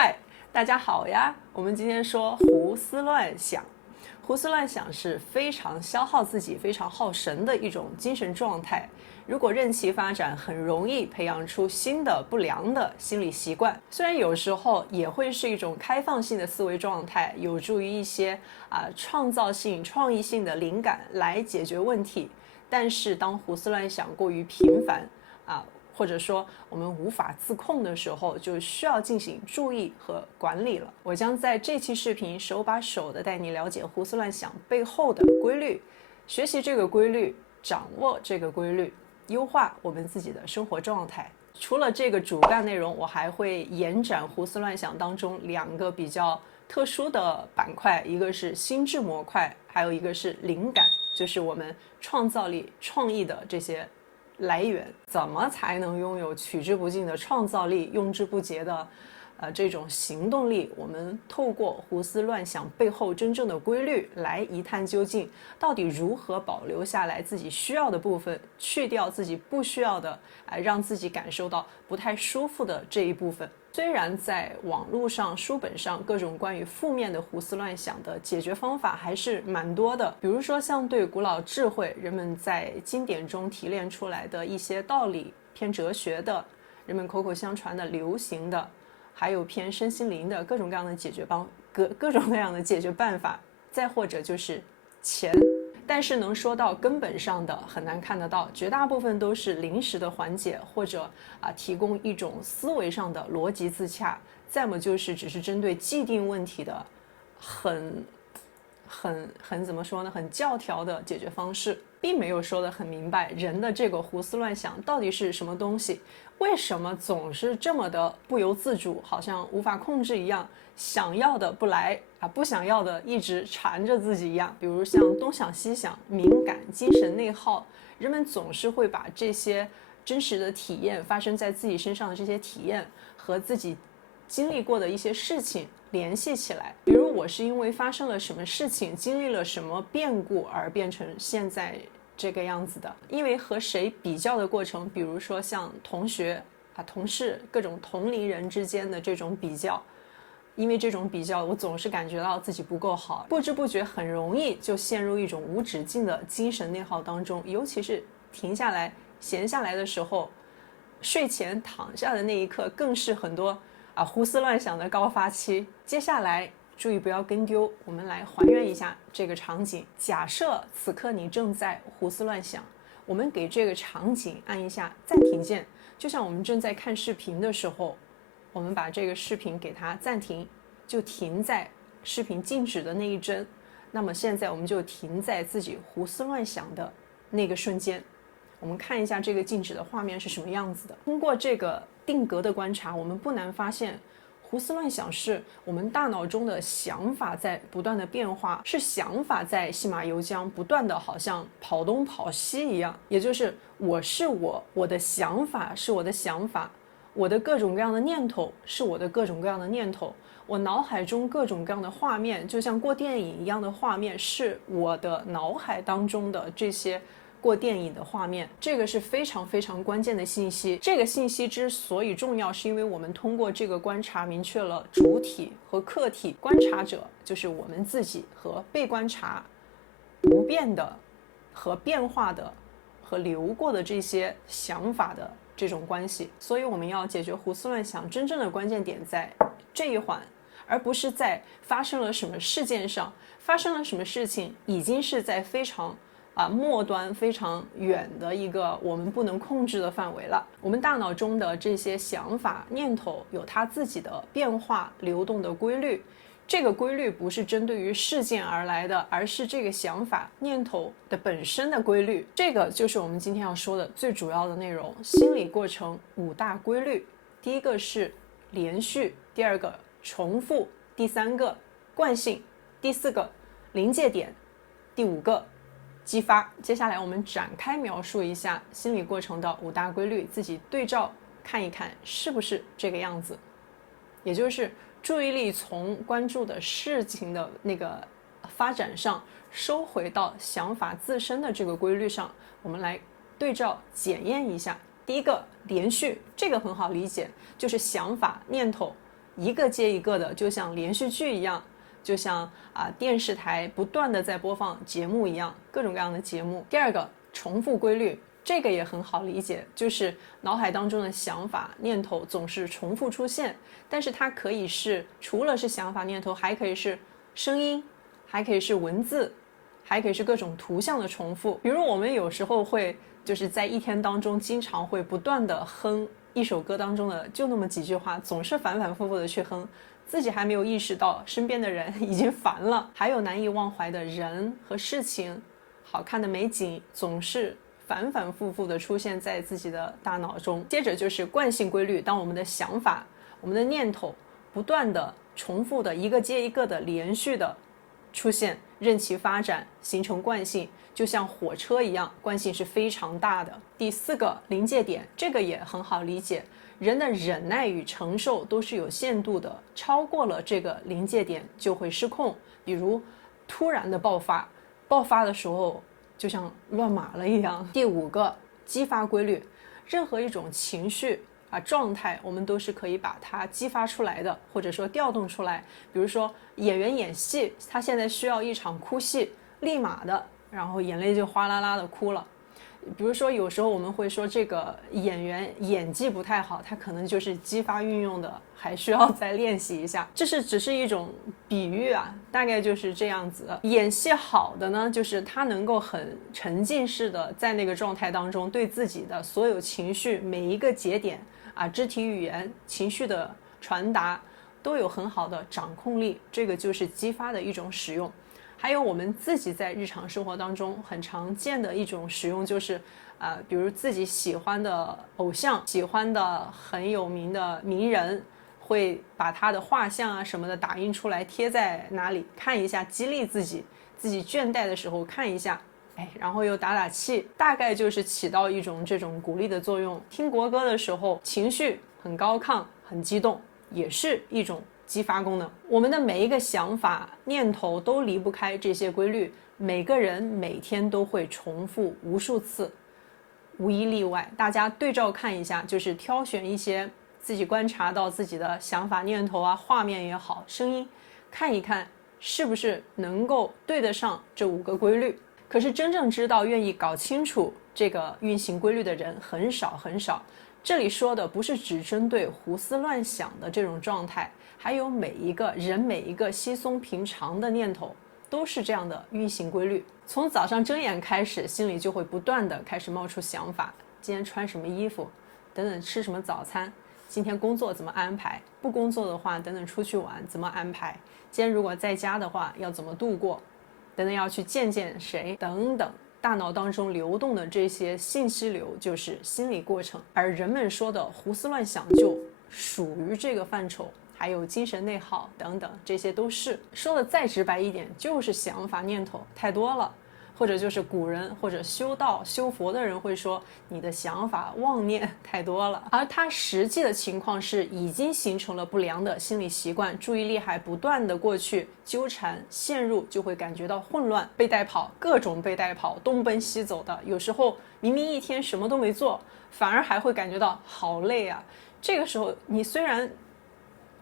嗨，大家好呀！我们今天说胡思乱想。胡思乱想是非常消耗自己、非常耗神的一种精神状态。如果任其发展，很容易培养出新的不良的心理习惯。虽然有时候也会是一种开放性的思维状态，有助于一些创造性、创意性的灵感来解决问题。但是当胡思乱想过于频繁或者说我们无法自控的时候，就需要进行注意和管理了。我将在这期视频手把手的带你了解胡思乱想背后的规律，学习这个规律，掌握这个规律，优化我们自己的生活状态。除了这个主干内容，我还会延展胡思乱想当中两个比较特殊的板块，一个是心智模块，还有一个是灵感，就是我们创造力、创意的这些来源。怎么才能拥有取之不尽的创造力、用之不竭的这种行动力？我们透过胡思乱想背后真正的规律来一探究竟，到底如何保留下来自己需要的部分，去掉自己不需要的，让自己感受到不太舒服的这一部分。虽然在网络上、书本上各种关于负面的胡思乱想的解决方法还是蛮多的，比如说像对古老智慧、人们在经典中提炼出来的一些道理，偏哲学的，人们口口相传的流行的，还有偏身心灵的各种各样的各种各样的解决办法，再或者就是钱。但是能说到根本上的很难看得到，绝大部分都是临时的缓解，或者提供一种思维上的逻辑自洽，再么就是只是针对既定问题的很怎么说呢，很教条的解决方式，并没有说得很明白人的这个胡思乱想到底是什么东西，为什么总是这么的不由自主，好像无法控制一样，想要的不来不想要的一直缠着自己一样。比如像东想西想、敏感、精神内耗，人们总是会把这些真实的体验发生在自己身上的这些体验和自己经历过的一些事情联系起来。比如我是因为发生了什么事情，经历了什么变故而变成现在这个样子的。因为和谁比较的过程，比如说像同学同事、各种同龄人之间的这种比较，因为这种比较，我总是感觉到自己不够好，不知不觉很容易就陷入一种无止境的精神内耗当中。尤其是停下来、闲下来的时候，睡前躺下的那一刻，更是很多胡思乱想的高发期。接下来注意不要跟丢，我们来还原一下这个场景。假设此刻你正在胡思乱想，我们给这个场景按一下暂停键，就像我们正在看视频的时候，我们把这个视频给它暂停，就停在视频静止的那一帧。那么现在我们就停在自己胡思乱想的那个瞬间，我们看一下这个静止的画面是什么样子的。通过这个定格的观察，我们不难发现，胡思乱想是我们大脑中的想法在不断的变化，是想法在戏马游缰，不断的好像跑东跑西一样。也就是我是我，我的想法是我的想法，我的各种各样的念头是我的各种各样的念头，我脑海中各种各样的画面，就像过电影一样的画面，是我的脑海当中的这些过电影的画面。这个是非常非常关键的信息。这个信息之所以重要，是因为我们通过这个观察明确了主体和客体。观察者就是我们自己，和被观察，不变的和变化的和流过的这些想法的这种关系。所以我们要解决胡思乱想，真正的关键点在这一环，而不是在发生了什么事件上。发生了什么事情已经是在非常末端非常远的一个我们不能控制的范围了。我们大脑中的这些想法念头有它自己的变化流动的规律，这个规律不是针对于事件而来的，而是这个想法念头的本身的规律。这个就是我们今天要说的最主要的内容，心理过程5大规律。第一个是连续，第二个重复，第三个惯性，第四个临界点，第5个激发。接下来我们展开描述一下心理过程的5大规律，自己对照看一看是不是这个样子。也就是注意力从关注的事情的那个发展上收回到想法自身的这个规律上，我们来对照检验一下。第一个连续，这个很好理解，就是想法念头一个接一个的，就像连续剧一样，就像电视台不断的在播放节目一样，各种各样的节目。第二个，重复规律，这个也很好理解，就是脑海当中的想法念头总是重复出现，但是它可以是除了是想法念头，还可以是声音，还可以是文字，还可以是各种图像的重复。比如我们有时候会就是在一天当中经常会不断的哼一首歌当中的就那么几句话，总是反反复复的去哼，自己还没有意识到身边的人已经烦了。还有难以忘怀的人和事情，好看的美景总是反反复复的出现在自己的大脑中。接着就是惯性规律，当我们的想法我们的念头不断的重复的一个接一个的连续的出现，任其发展形成惯性，就像火车一样，惯性是非常大的。第四个，临界点，这个也很好理解，人的忍耐与承受都是有限度的，超过了这个临界点就会失控，比如突然的爆发的时候就像乱码了一样。第五个，激发规律，任何一种情绪状态我们都是可以把它激发出来的，或者说调动出来。比如说演员演戏，他现在需要一场哭戏，立马的然后眼泪就哗啦啦的哭了。比如说有时候我们会说这个演员演技不太好，他可能就是激发运用的还需要再练习一下，这是只是一种比喻大概就是这样子。演戏好的呢，就是他能够很沉浸式的在那个状态当中，对自己的所有情绪每一个节点肢体语言情绪的传达都有很好的掌控力，这个就是激发的一种使用。还有我们自己在日常生活当中很常见的一种使用，就是比如自己喜欢的偶像，喜欢的很有名的名人，会把他的画像什么的打印出来贴在哪里，看一下激励自己，自己倦怠的时候看一下，然后又打打气，大概就是起到一种这种鼓励的作用。听国歌的时候情绪很高亢很激动，也是一种激发功能。我们的每一个想法念头都离不开这些规律，每个人每天都会重复无数次，无一例外。大家对照看一下，就是挑选一些自己观察到自己的想法念头画面也好，声音，看一看是不是能够对得上这5个规律。可是真正知道愿意搞清楚这个运行规律的人很少很少。这里说的不是只针对胡思乱想的这种状态，还有每一个人每一个稀松平常的念头都是这样的运行规律。从早上睁眼开始，心里就会不断的开始冒出想法，今天穿什么衣服，等等吃什么早餐，今天工作怎么安排，不工作的话等等出去玩怎么安排，今天如果在家的话要怎么度过，等等要去见见谁等等。大脑当中流动的这些信息流就是心理过程，而人们说的胡思乱想就属于这个范畴，还有精神内耗等等，这些都是。说的再直白一点，就是想法念头太多了，或者就是古人或者修道修佛的人会说你的想法妄念太多了，而他实际的情况是已经形成了不良的心理习惯，注意力还不断的过去纠缠陷入，就会感觉到混乱，被带跑，各种被带跑，东奔西走的，有时候明明一天什么都没做，反而还会感觉到好累啊。这个时候你虽然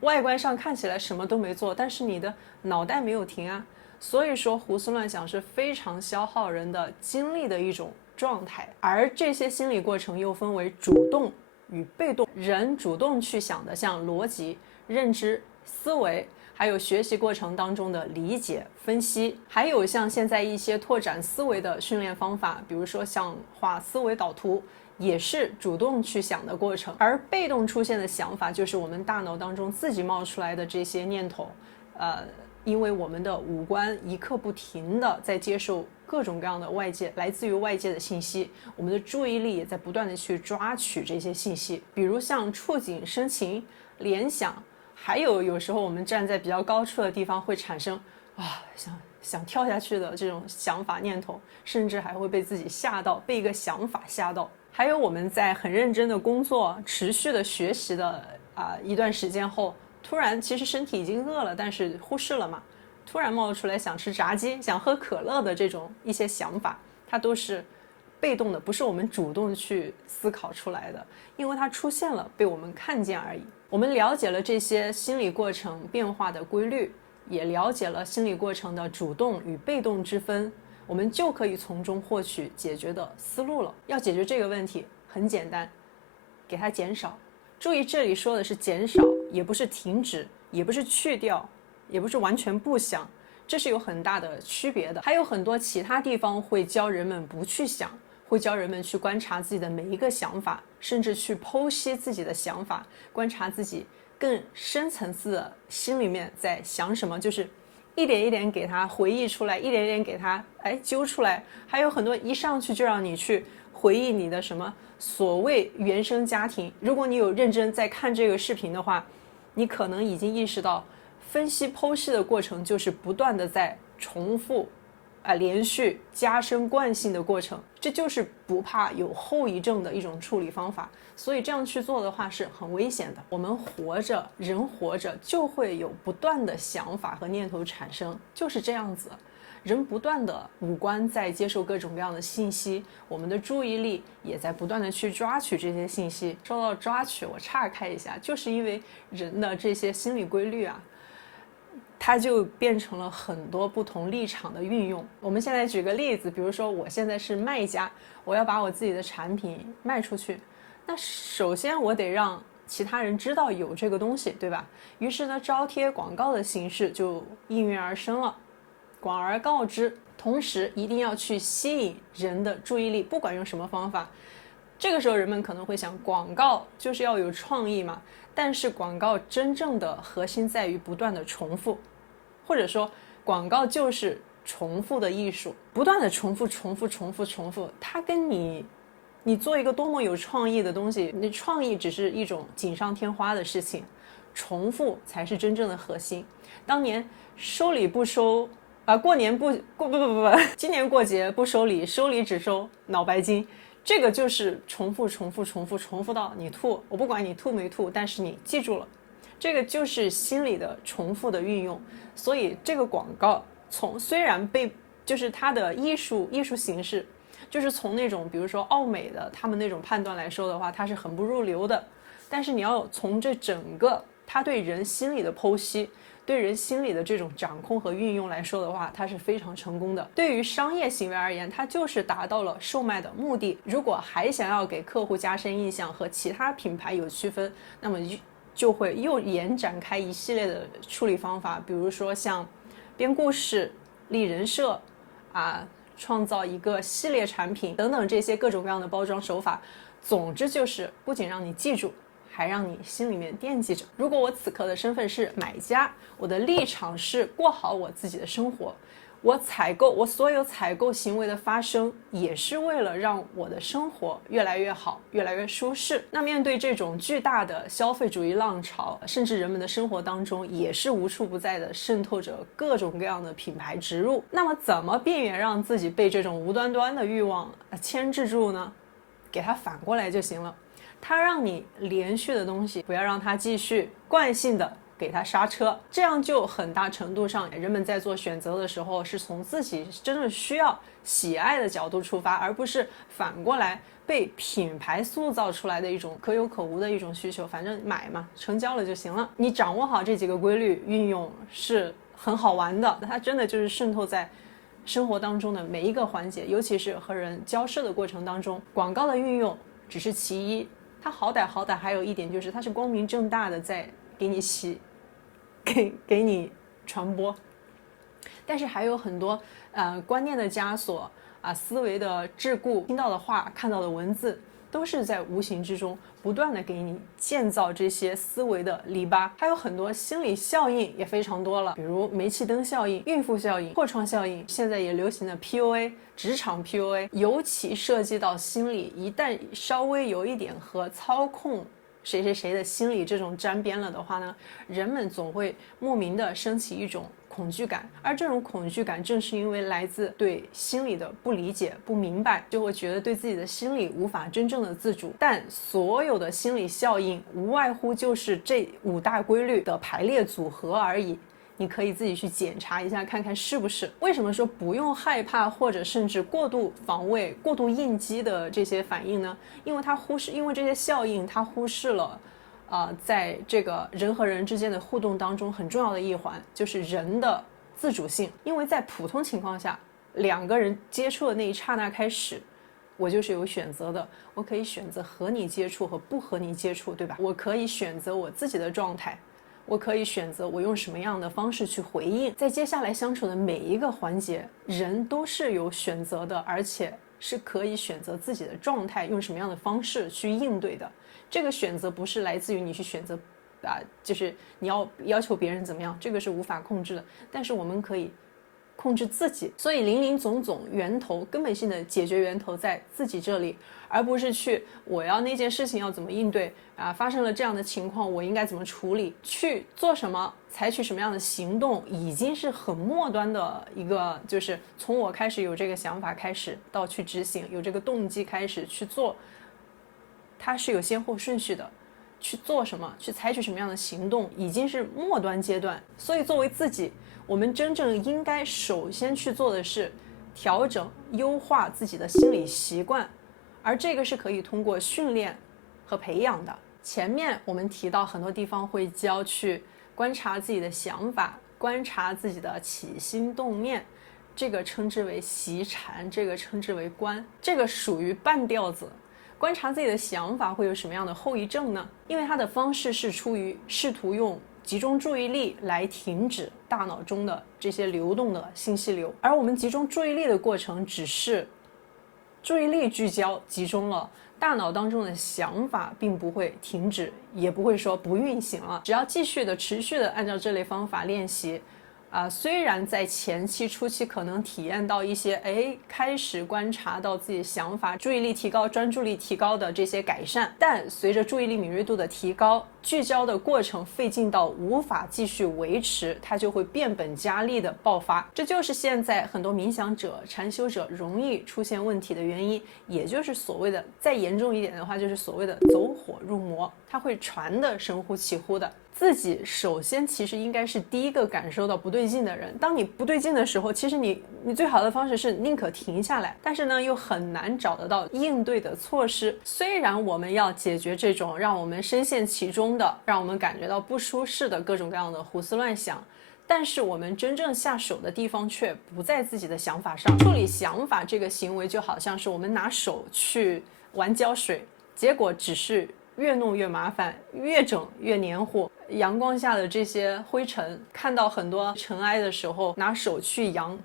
外观上看起来什么都没做，但是你的脑袋没有停啊。所以说胡思乱想是非常消耗人的精力的一种状态，而这些心理过程又分为主动与被动。人主动去想的，像逻辑、认知、思维，还有学习过程当中的理解、分析，还有像现在一些拓展思维的训练方法，比如说像画思维导图，也是主动去想的过程。而被动出现的想法，就是我们大脑当中自己冒出来的这些念头，因为我们的五官一刻不停的在接受各种各样的外界，来自于外界的信息，我们的注意力也在不断的去抓取这些信息，比如像触景生情、联想，还有时候我们站在比较高处的地方会产生想跳下去的这种想法念头，甚至还会被自己吓到，被一个想法吓到。还有我们在很认真的工作、持续的学习的一段时间后，突然其实身体已经饿了，但是忽视了嘛，突然冒出来想吃炸鸡、想喝可乐的这种一些想法，它都是被动的，不是我们主动去思考出来的，因为它出现了，被我们看见而已。我们了解了这些心理过程变化的规律，也了解了心理过程的主动与被动之分，我们就可以从中获取解决的思路了。要解决这个问题很简单，给它减少。注意这里说的是减少，也不是停止，也不是去掉，也不是完全不想，这是有很大的区别的。还有很多其他地方会教人们不去想，会教人们去观察自己的每一个想法，甚至去剖析自己的想法，观察自己更深层次的心里面在想什么，就是一点一点给它回忆出来，一点一点给它揪出来。还有很多一上去就让你去回忆你的什么所谓原生家庭，如果你有认真在看这个视频的话，你可能已经意识到分析剖析的过程就是不断的在重复连续加深惯性的过程，这就是不怕有后遗症的一种处理方法。所以这样去做的话是很危险的。我们活着，人活着就会有不断的想法和念头产生，就是这样子。人不断的五官在接受各种各样的信息，我们的注意力也在不断的去抓取这些信息。说到抓取，我岔开一下，就是因为人的这些心理规律啊，它就变成了很多不同立场的运用。我们现在举个例子，比如说我现在是卖家，我要把我自己的产品卖出去，那首先我得让其他人知道有这个东西，对吧？于是呢，招贴广告的形式就应运而生了，广而告之，同时一定要去吸引人的注意力，不管用什么方法。这个时候人们可能会想，广告就是要有创意嘛，但是广告真正的核心在于不断的重复，或者说广告就是重复的艺术，不断的重复，它跟你做一个多么有创意的东西，你创意只是一种锦上添花的事情，重复才是真正的核心。当年收礼不收过年不，今年过节不收礼，收礼只收脑白金，这个就是重复到你吐，我不管你吐没吐，但是你记住了，这个就是心理的重复的运用。所以这个广告虽然就是它的艺术形式，就是从那种比如说奥美的他们那种判断来说的话，它是很不入流的，但是你要从这整个它对人心理的剖析，对人心理的这种掌控和运用来说的话，它是非常成功的。对于商业行为而言，它就是达到了售卖的目的。如果还想要给客户加深印象和其他品牌有区分，那么就会又延展开一系列的处理方法，比如说像编故事、立人设创造一个系列产品等等，这些各种各样的包装手法。总之就是不仅让你记住，还让你心里面惦记着。如果我此刻的身份是买家，我的立场是过好我自己的生活，我所有采购行为的发生也是为了让我的生活越来越好，越来越舒适。那面对这种巨大的消费主义浪潮，甚至人们的生活当中也是无处不在的渗透着各种各样的品牌植入。那么怎么避免让自己被这种无端端的欲望牵制住呢？给它反过来就行了。它让你连续的东西不要让它继续，惯性的给它刹车，这样就很大程度上人们在做选择的时候是从自己真正需要喜爱的角度出发，而不是反过来被品牌塑造出来的一种可有可无的一种需求，反正买嘛，成交了就行了。你掌握好这几个规律，运用是很好玩的，它真的就是渗透在生活当中的每一个环节，尤其是和人交涉的过程当中。广告的运用只是其一，它好歹还有一点就是它是光明正大的在给你给你传播，但是还有很多观念的枷锁思维的桎梏，听到的话看到的文字都是在无形之中不断的给你建造这些思维的篱笆。还有很多心理效应也非常多了，比如煤气灯效应、孕妇效应、破窗效应，现在也流行的 PUA、职场 PUA， 尤其涉及到心理，一旦稍微有一点和操控谁的心理这种沾边了的话呢，人们总会莫名的升起一种恐惧感，而这种恐惧感正是因为来自对心理的不理解、不明白，就会觉得对自己的心理无法真正的自主。但所有的心理效应无外乎就是这5大规律的排列组合而已，你可以自己去检查一下，看看是不是。为什么说不用害怕或者甚至过度防卫、过度应激的这些反应呢？因为这些效应，它忽视了在这个人和人之间的互动当中很重要的一环，就是人的自主性。因为在普通情况下，两个人接触的那一刹那开始，我就是有选择的，我可以选择和你接触和不和你接触，对吧？我可以选择我自己的状态，我可以选择我用什么样的方式去回应。在接下来相处的每一个环节，人都是有选择的，而且是可以选择自己的状态，用什么样的方式去应对的。这个选择不是来自于你去选择就是你要求别人怎么样，这个是无法控制的，但是我们可以控制自己。所以林林总总源头，根本性的解决源头在自己这里，而不是去我要那件事情要怎么应对发生了这样的情况我应该怎么处理，去做什么，采取什么样的行动，已经是很末端的一个，就是从我开始有这个想法开始到去执行，有这个动机开始去做，它是有先后顺序的。去做什么，去采取什么样的行动，已经是末端阶段。所以作为自己，我们真正应该首先去做的是调整、优化自己的心理习惯，而这个是可以通过训练和培养的。前面我们提到很多地方会教去观察自己的想法，观察自己的起心动念，这个称之为习禅，这个称之为观，这个属于半吊子。观察自己的想法会有什么样的后遗症呢？因为它的方式是出于试图用集中注意力来停止大脑中的这些流动的信息流，而我们集中注意力的过程只是注意力聚焦集中了，大脑当中的想法并不会停止，也不会说不运行了。只要继续的持续的按照这类方法练习虽然在前期初期可能体验到一些开始观察到自己的想法，注意力提高、专注力提高的这些改善，但随着注意力敏锐度的提高，聚焦的过程费劲到无法继续维持，它就会变本加厉的爆发。这就是现在很多冥想者、禅修者容易出现问题的原因，也就是所谓的再严重一点的话，就是所谓的走火入魔，它会传的神乎其乎的。自己首先其实应该是第一个感受到不对劲的人。当你不对劲的时候，其实你最好的方式是宁可停下来，但是呢又很难找得到应对的措施。虽然我们要解决这种让我们深陷其中的，让我们感觉到不舒适的各种各样的胡思乱想，但是我们真正下手的地方却不在自己的想法上。处理想法这个行为就好像是我们拿手去玩胶水，结果只是越弄越麻烦，越整越黏糊。阳光下的这些灰尘，看到很多尘埃的时候，拿手去扬，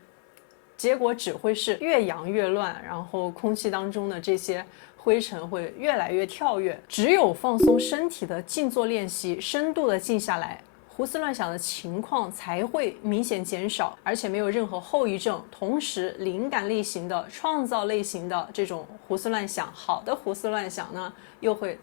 结果只会是越扬越乱，然后空气当中的这些灰尘会越来越跳跃。只有放松身体的静坐练习，深度的静下来，胡思乱想的情况才会明显减少，而且没有任何后遗症。同时灵感类型的、创造类型的这种胡思乱想，好的胡思乱想呢，又会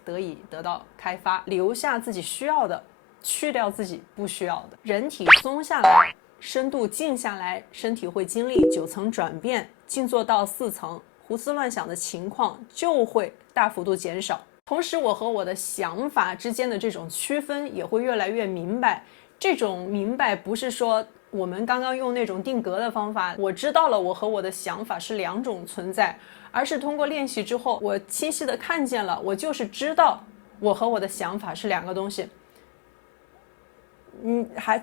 得到开发，留下自己需要的，去掉自己不需要的。人体松下来，深度静下来，身体会经历9层转变，静坐到4层，胡思乱想的情况就会大幅度减少。同时我和我的想法之间的这种区分也会越来越明白。这种明白不是说我们刚刚用那种定格的方法，我知道了我和我的想法是2种存在，而是通过练习之后，我清晰的看见了，我就是知道我和我的想法是2个东西。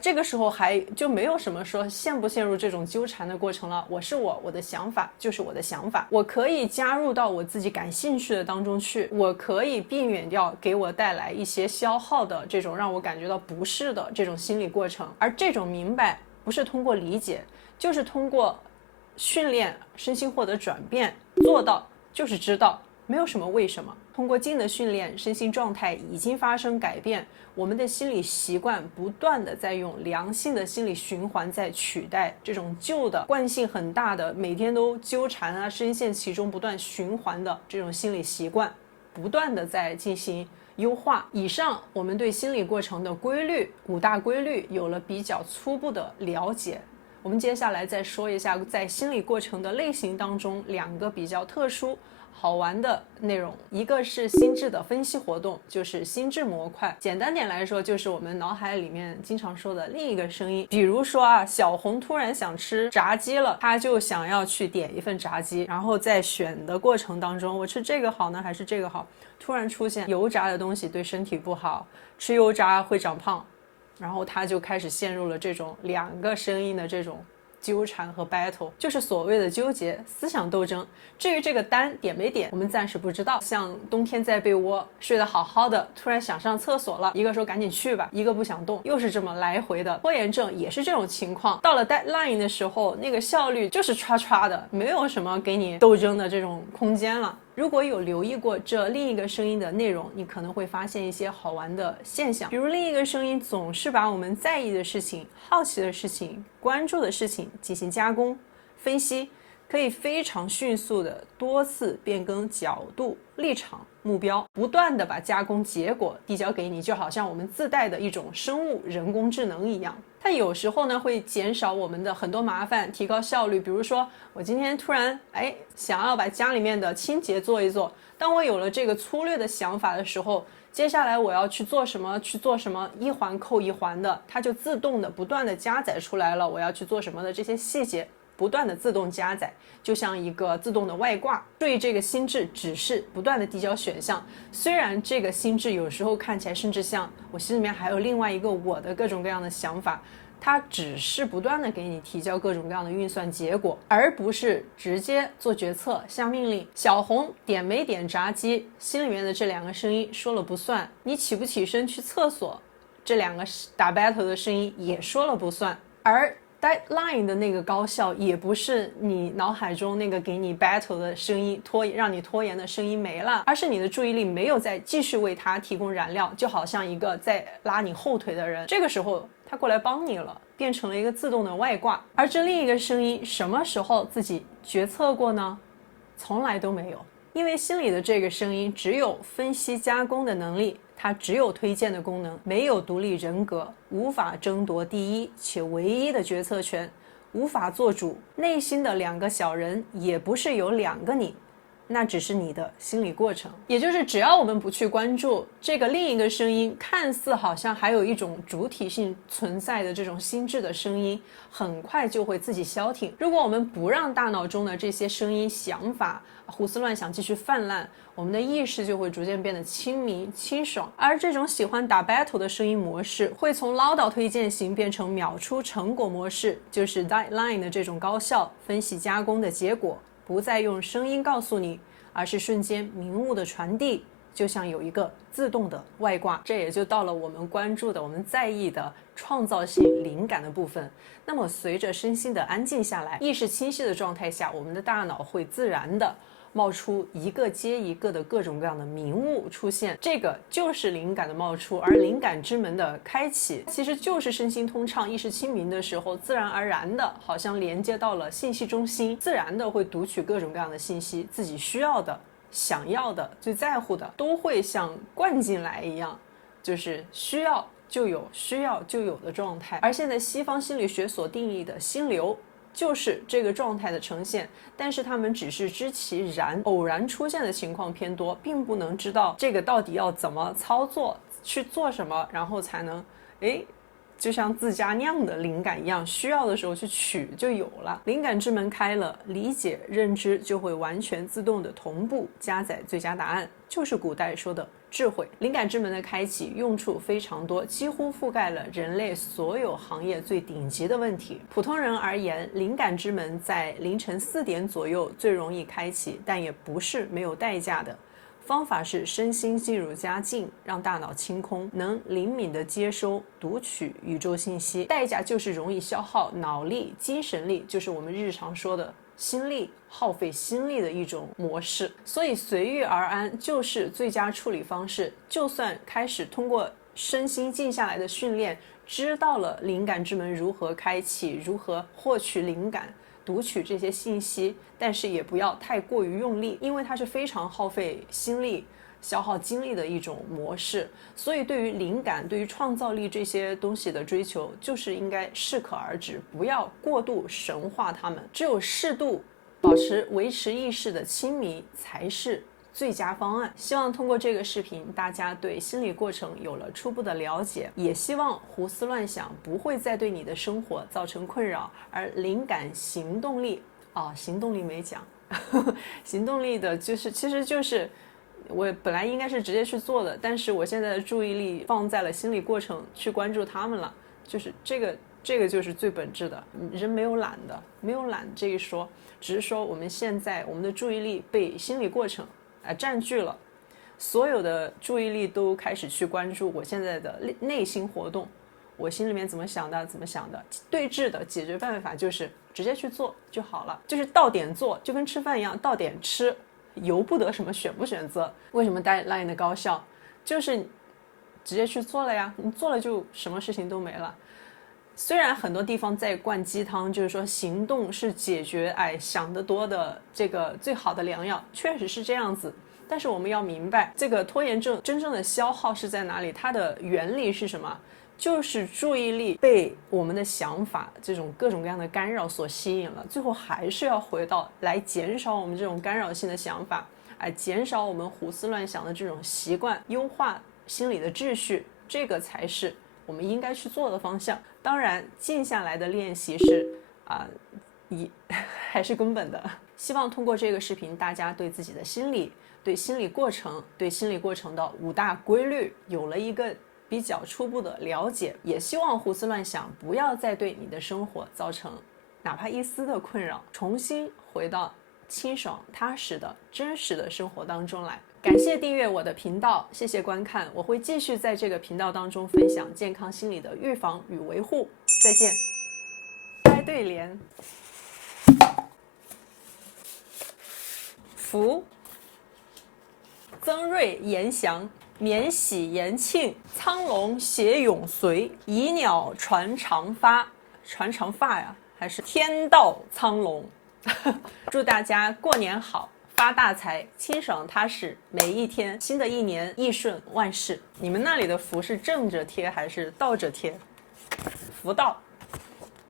这个时候还就没有什么说陷不陷入这种纠缠的过程了。我是我的想法就是我的想法，我可以加入到我自己感兴趣的当中去，我可以避免掉给我带来一些消耗的这种让我感觉到不适的这种心理过程。而这种明白不是通过理解，就是通过训练身心获得转变，做到就是知道，没有什么为什么。通过静的训练，身心状态已经发生改变，我们的心理习惯不断的在用良性的心理循环在取代这种旧的惯性很大的每天都纠缠深陷其中不断循环的这种心理习惯，不断的在进行优化。以上我们对心理过程的规律5大规律有了比较初步的了解。我们接下来再说一下在心理过程的类型当中2个比较特殊好玩的内容，一个是心智的分析活动，就是心智模块。简单点来说，就是我们脑海里面经常说的另一个声音。比如说啊，小红突然想吃炸鸡了，他就想要去点一份炸鸡，然后在选的过程当中，我吃这个好呢还是这个好？突然出现油炸的东西对身体不好，吃油炸会长胖，然后他就开始陷入了这种两个声音的这种纠缠和 battle， 就是所谓的纠结思想斗争。至于这个单点没点，我们暂时不知道。像冬天在被窝睡得好好的，突然想上厕所了，一个说赶紧去吧，一个不想动，又是这么来回的。拖延症也是这种情况，到了 deadline 的时候，那个效率就是唰唰的，没有什么给你斗争的这种空间了。如果有留意过这另一个声音的内容，你可能会发现一些好玩的现象，比如另一个声音总是把我们在意的事情、好奇的事情、关注的事情进行加工、分析，可以非常迅速的多次变更角度、立场、目标，不断的把加工结果递交给你，就好像我们自带的一种生物人工智能一样。它有时候呢会减少我们的很多麻烦，提高效率。比如说我今天突然想要把家里面的清洁做一做，当我有了这个粗略的想法的时候，接下来我要去做什么，一环扣一环的，它就自动的不断的加载出来了我要去做什么的这些细节，不断的自动加载，就像一个自动的外挂，对这个心智指示不断的递交选项。虽然这个心智有时候看起来甚至像我心里面还有另外一个我的各种各样的想法，它只是不断的给你提交各种各样的运算结果，而不是直接做决策下命令。小红点没点炸鸡，心里面的这两个声音说了不算，你起不起身去厕所，这两个打 battle 的声音也说了不算。而deadline 的那个高效也不是你脑海中那个给你 battle 的声音让你拖延的声音没了，而是你的注意力没有再继续为它提供燃料，就好像一个在拉你后腿的人，这个时候他过来帮你了，变成了一个自动的外挂。而这另一个声音什么时候自己决策过呢？从来都没有。因为心里的这个声音只有分析加工的能力，它只有推荐的功能，没有独立人格，无法争夺第一且唯一的决策权，无法做主。内心的两个小人也不是有两个你，那只是你的心理过程。也就是只要我们不去关注这个另一个声音，看似好像还有一种主体性存在的这种心智的声音，很快就会自己消停。如果我们不让大脑中的这些声音想法胡思乱想继续泛滥，我们的意识就会逐渐变得清明清爽。而这种喜欢打 battle 的声音模式会从唠叨推荐型变成秒出成果模式，就是 deadline 的这种高效分析加工的结果不再用声音告诉你，而是瞬间明悟的传递，就像有一个自动的外挂。这也就到了我们关注的我们在意的创造性灵感的部分。那么随着身心的安静下来，意识清晰的状态下，我们的大脑会自然的冒出一个接一个的各种各样的明悟出现，这个就是灵感的冒出。而灵感之门的开启其实就是身心通畅意识清明的时候，自然而然的好像连接到了信息中心，自然的会读取各种各样的信息，自己需要的想要的最在乎的都会像灌进来一样，就是需要就有需要就有的状态。而现在西方心理学所定义的心流就是这个状态的呈现，但是他们只是知其然，偶然出现的情况偏多，并不能知道这个到底要怎么操作去做什么，然后才能就像自家酿的灵感一样，需要的时候去取就有了。灵感之门开了，理解认知就会完全自动的同步加载最佳答案，就是古代说的智慧。灵感之门的开启用处非常多，几乎覆盖了人类所有行业最顶级的问题。普通人而言，灵感之门在凌晨4点左右最容易开启，但也不是没有代价的。方法是身心进入佳境，让大脑清空，能灵敏地接收读取宇宙信息。代价就是容易消耗脑力精神力，就是我们日常说的心力，耗费心力的一种模式。所以随遇而安就是最佳处理方式。就算开始通过身心静下来的训练，知道了灵感之门如何开启，如何获取灵感，读取这些信息，但是也不要太过于用力，因为它是非常耗费心力消耗精力的一种模式。所以对于灵感对于创造力这些东西的追求，就是应该适可而止，不要过度神化它们，只有适度维持意识的清明才是最佳方案。希望通过这个视频，大家对心理过程有了初步的了解，也希望胡思乱想不会再对你的生活造成困扰，而灵感、行动力行动力没讲行动力的其实就是我本来应该是直接去做的，但是我现在的注意力放在了心理过程，去关注他们了，就是这个就是最本质的。人没有懒的，没有懒这一说，只是说我们现在我们的注意力被心理过程占据了，所有的注意力都开始去关注我现在的内心活动，我心里面怎么想的，对峙的解决办法就是直接去做就好了，就是到点做，就跟吃饭一样，到点吃，由不得什么选不选择。为什么Deadline的高效就是直接去做了呀，你做了就什么事情都没了。虽然很多地方在灌鸡汤，就是说行动是解决想得多的这个最好的良药，确实是这样子，但是我们要明白这个拖延症真正的消耗是在哪里，它的原理是什么，就是注意力被我们的想法这种各种各样的干扰所吸引了，最后还是要回到来减少我们这种干扰性的想法，减少我们胡思乱想的这种习惯，优化心理的秩序，这个才是我们应该去做的方向。当然静下来的练习是还是根本的。希望通过这个视频，大家对自己的心理、对心理过程的5大规律有了一个比较初步的了解，也希望胡思乱想不要再对你的生活造成哪怕一丝的困扰，重新回到清爽踏实的真实的生活当中来。感谢订阅我的频道，谢谢观看，我会继续在这个频道当中分享健康心理的预防与维护。再见。掰对联：福，增瑞延祥，免喜延庆，苍龙携永随，遗鸟传长发。传长发呀，还是天道苍龙祝大家过年好，发大财，清爽踏实每一天，新的一年易顺万事。你们那里的福是正着贴还是倒着贴？福到。